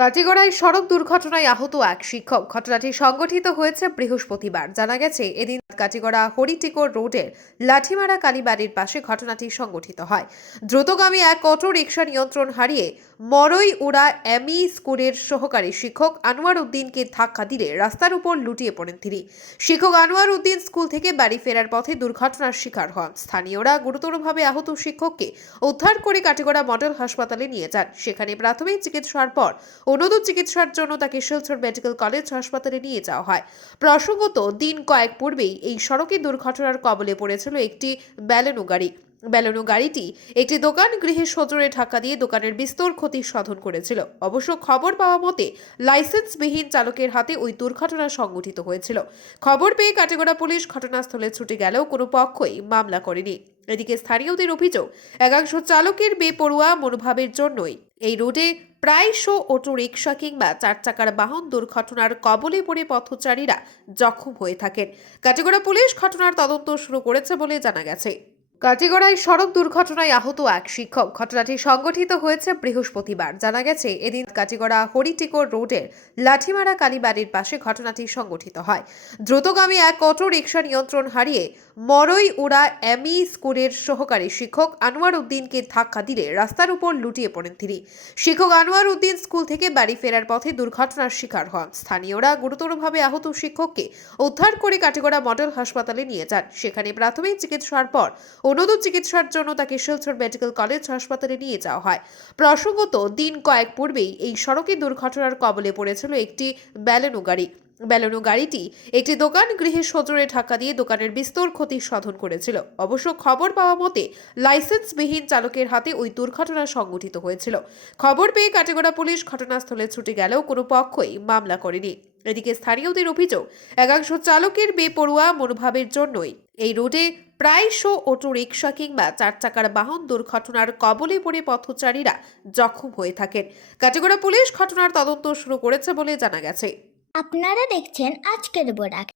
কাটিগড়ায় সড়ক দুর্ঘটনায় আহত এক শিক্ষক। ঘটনাটি সংঘটিত হয়েছে বৃহস্পতিবার। জানা গেছে, এদিন কাটিগড়া হরিটিকর রোডের লাঠিমারা কালীবাড়ির পাশে ঘটনাটি সংঘটিত হয়। দ্রুতগামী এক অটো রিকশা নিয়ন্ত্রণ হারিয়ে মরই উড়া এমই স্কুলের সহকারী শিক্ষক আনোয়ার উদ্দিনকে ধাক্কা দিলে রাস্তার উপর লুটিয়ে পড়েন তিনি। শিক্ষক আনোয়ার উদ্দিন স্কুল থেকে বাড়ি ফেরার পথে দুর্ঘটনার শিকার হন। স্থানীয়রা গুরুতরভাবে আহত শিক্ষককে উদ্ধার করে কাটিগড়া মডেল হাসপাতালে নিয়ে যান। সেখানে প্রাথমিক চিকিৎসার পর উন্নত চিকিৎসার জন্য তাকে শিলচর মেডিকেল কলেজ হাসপাতালে নিয়ে যাওয়া হয়। প্রসঙ্গত, দিন কয়েক পূর্বেই এই সড়কে দুর্ঘটনার কবলে পড়েছিল একটি ব্যালেনো গাড়ি। ব্যালেনো গাড়িটি একটি দোকান গৃহে সজোরে ধাক্কা দিয়ে দোকানের বিস্তর ক্ষতি সাধন করেছিল। অবশ্য খবর পাওয়া মতে লাইসেন্সবিহীন চালকের হাতে ওই দুর্ঘটনা সংঘটিত হয়েছিল। খবর পেয়ে কাটিগড়া পুলিশ ঘটনাস্থলে ছুটে গেলেও কোনো পক্ষই মামলা করেনি। এদিকে স্থানীয়দের অভিযোগ, একাংশ চালকের বেপরোয়া মনোভাবের জন্যই এই রোডে প্রায়শ অটো রিকশা কিংবা চার চাকার বাহন দুর্ঘটনার কবলে পড়ে পথচারীরা জখম হয়ে থাকেন। কাটিগড়া পুলিশ ঘটনার তদন্ত শুরু করেছে বলে জানা গেছে। কাটিগড়ায় সড়ক দুর্ঘটনায় আহত এক শিক্ষক। ঘটনাটি সংঘটিত হয়েছে বৃহস্পতিবার। জানা গেছে, এদিন কাটিগড়া হরিটিকর রোডের লাঠিমারা কালীবাড়ির পাশে ঘটনাটি সংঘটিত হয়। দ্রুতগামী এক অটো রিকশা নিয়ন্ত্রণ হারিয়ে মরই উড়া এমই স্কুলের সহকারী শিক্ষক আনোয়ার উদ্দিনকে ধাক্কা দিলে রাস্তার উপর লুটিয়ে পড়েন তিনি। শিক্ষক আনোয়ার উদ্দিন স্কুল থেকে বাড়ি ফেরার পথে দুর্ঘটনার শিকার হন। স্থানীয়রা গুরুতরভাবে আহত শিক্ষককে উদ্ধার করে কাটিগড়া মডেল হাসপাতালে নিয়ে যান। সেখানে প্রাথমিক চিকিৎসার পর উন্নত চিকিৎসার জন্য তাকে শিলচর মেডিকেল কলেজ হাসপাতালে নিয়ে যাওয়া হয়। প্রসঙ্গত, দিন কয়েক পূর্বেই এই সড়কে দুর্ঘটনার কবলে পড়েছিল একটি ব্যালেনো গাড়ি। ব্যালেনো গাড়িটি একটি দোকান গৃহে সজোরে ধাক্কা দিয়ে দোকানের বিস্তর ক্ষতি সাধন করেছিল। অবশ্য খবর পাওয়া মতে লাইসেন্সবিহীন চালকের হাতে ওই দুর্ঘটনা সংঘটিত হয়েছিল। খবর পেয়ে কাটিগড়া পুলিশ ঘটনাস্থলে ছুটে গেলেও কোনো পক্ষই মামলা করেনি। এদিকে স্থানীয়দের অভিযোগ, একাংশ চালকের বেপরোয়া মনোভাবের জন্যই এই রোডে প্রায়শ অটো রিকশা কিংবা চার চাকার বাহন দুর্ঘটনার কবলে পড়ে পথচারীরা জখম হয়ে থাকেন। কাটিগড়া পুলিশ ঘটনার তদন্ত শুরু করেছে বলে জানা গেছে। আপনারা দেখছেন আজকের বরাক।